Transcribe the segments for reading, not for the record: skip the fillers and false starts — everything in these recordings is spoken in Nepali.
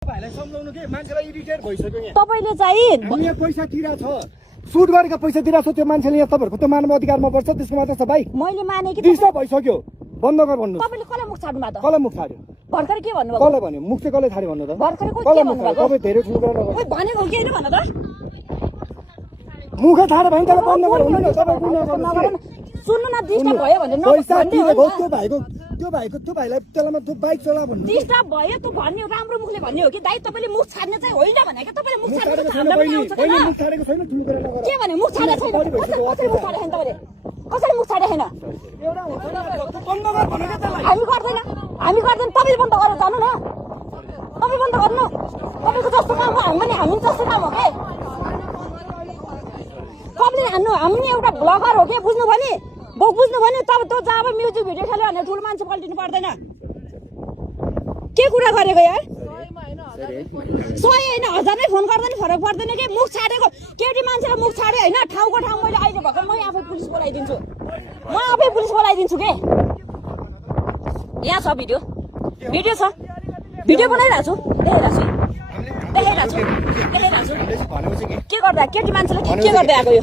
भाइलाई सम्झाउनु के मान्छेलाई इरिटेट भइसक्यो यहाँ। तपाईले चाहिँ हामी यहाँ पैसा तिरा छ, सुट गरेको पैसा तिरा छ, त्यो मान्छेले यहाँ तपाईँहरूको त्यो मानव अधिकारमा पर्छ, त्यसको मात्र छ भाइ। मैले माने कि डिस्टर्ब भइसक्यो, बन्द गर भन्नु। तपाईले कसलाई मुख छाड्नु भएको त? कसलाई मुख छाड्यो? भर्खर के भन्नु भएको? कसलाई भन्यो? मुख चाहिँ कसले छाड्यो भन्नु त? भर्खर को के कसलाई मुख भन्नु छाड्यो? भएको? तपाईँ धेरै ठुलो कुरा नगर्नु। ओइ भनेको के हैन भन त? मुख छाड्यो भने त्यसलाई बन्द गर भन्नु न। तपाईँ कुन नगर्नु? सुन्नु न, डिस्टर्ब भयो भने पैसा भन्ने हो तिरेको नि त्यो भाइलाई त्यसलाई त्यो बाइक चला भन्नु। डिस्टर्ब भयो त भन्ने हो, राम्रो मुखले भन्ने हो कि दाइ तपाईले मुख छाड्ने चाहिँ होइन भने के? तपाईले मुख छाड्नु त हामीलाई पनि आउँछ पहिले हैन? मुख छाडेको छैन, ठुलो कुरा नगर। के भने मुख छाडे छैन? कसरी मुख छाडे छैन तपाईले? कसरी मुख छाडे छैन? एउटा हुन्छ नि, त्यो बन्द गर भन्नु के त्यसलाई? हामी गर्दैन, तपाईले बन्द गरेर जानु न। तपाई बन्द गर्नु। तपाईको जस्तो काम हो, हामी जस्तो काम हो के? तपाईले हामी एउटा ब्लगर हो के? बुझ्नु भयो नि? बुझ्नु भयो नि? तब त्यो जब म्युजिक भिडियो खेल्यो भने ठुलो मान्छे पल्टिनु पर्दैन। के कुरा गरेको यार? 100 हैन 1000 नै फोन गर्दा नि फरक पर्दैन के? मुख छाडेको केटी मान्छेले मुख छाडे हैन, ठाउँको ठाउँ मैले अहिले भर्खर म आफै पुलिस बोलाइदिन्छु। के यहाँ छ भिडियो छ, भिडियो बनाइरहेको छु, देखाइरहेको छु। के गर्दा केटी मान्छेले के गर्दै आएको यो?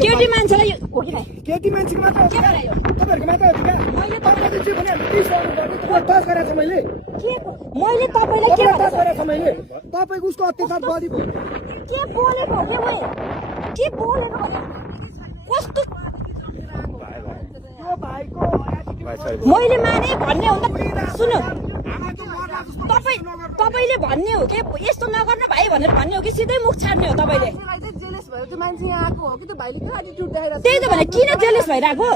केटी मान्छेलाई हो कि केटी मान्छेको मात्र हो के बनायो? तपाईहरुको मात्र हो कि? मैले तपाईले जे भने 30 आउनु पर्ने टच गरेछ मैले तपाईलाई के टच गरेछ मैले तपाईको उसको अत्याचार बढी भयो। के बोलेको हो के मैले? के बोलेको भने कस्तो त्यो भाइको मैले माने भन्ने हो त? सुन्नु, तपाईले भन्ने हो के यस्तो नगर्नु भाइ भनेर भन्ने हो कि सिधै मुख छाड्ने हो तपाईले? जेलस भयो त्यो मान्छे यहाँ आएको हो कि त्यो भाइले के एटिट्युड देखाइरहेको त्यही त भने किन जेलस भइरहेको?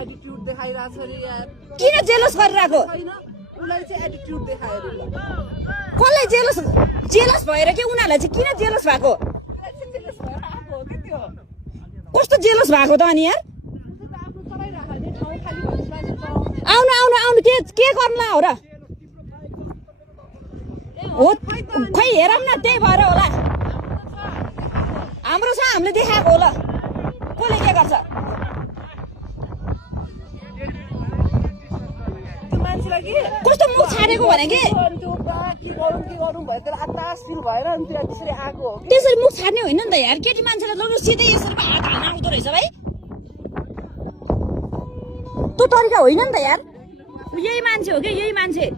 एटिट्युड देखाइरहेको छ रे यार। किन जेलस गरिरहेको? छैन उलाई चाहिँ एटिट्युड देखायो रे। कसलाई जेलस भएर के उनीहरूलाई चाहिँ किन जेलस भएको? जेलस भएर आएको हो कि त्यो। कस्तो जेलस भएको त अनि यार? आफ्नो चलाइरहेको नि ठाउँ खाली भइसक्यो। आउनु के गर्नुला हो र? हो खै हेरौँ न, त्यही भएर होला। हाम्रो छ, हामीले देखाएको होला। कसले के गर्छ? त्यो मान्छेलाई के कस्तो मुख छाडेको भने के? त्यो के गरौँ भयो तर आतास फिल भएर अनि त्यो त्यसरी आएको हो। त्यसरी मुख छाड्ने होइन नि त यार। केटी मान्छेलाई लग्यो सिधै यसरी हात हाल्न आउँदो रहेछ भाइ। त्यो तरिका होइन नि त यार। यही मान्छे हो कि यही मान्छे।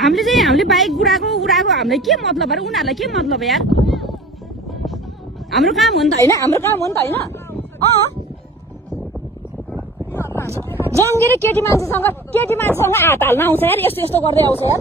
हामीले बाइक उडाएको हामीलाई के मतलब अरे? उनीहरूलाई के मतलब यार? हाम्रो काम हो नि त होइन? जङ्गेर केटी मान्छेसँग हात हाल्न आउँछ यार, यस्तो गर्दै आउँछ यार।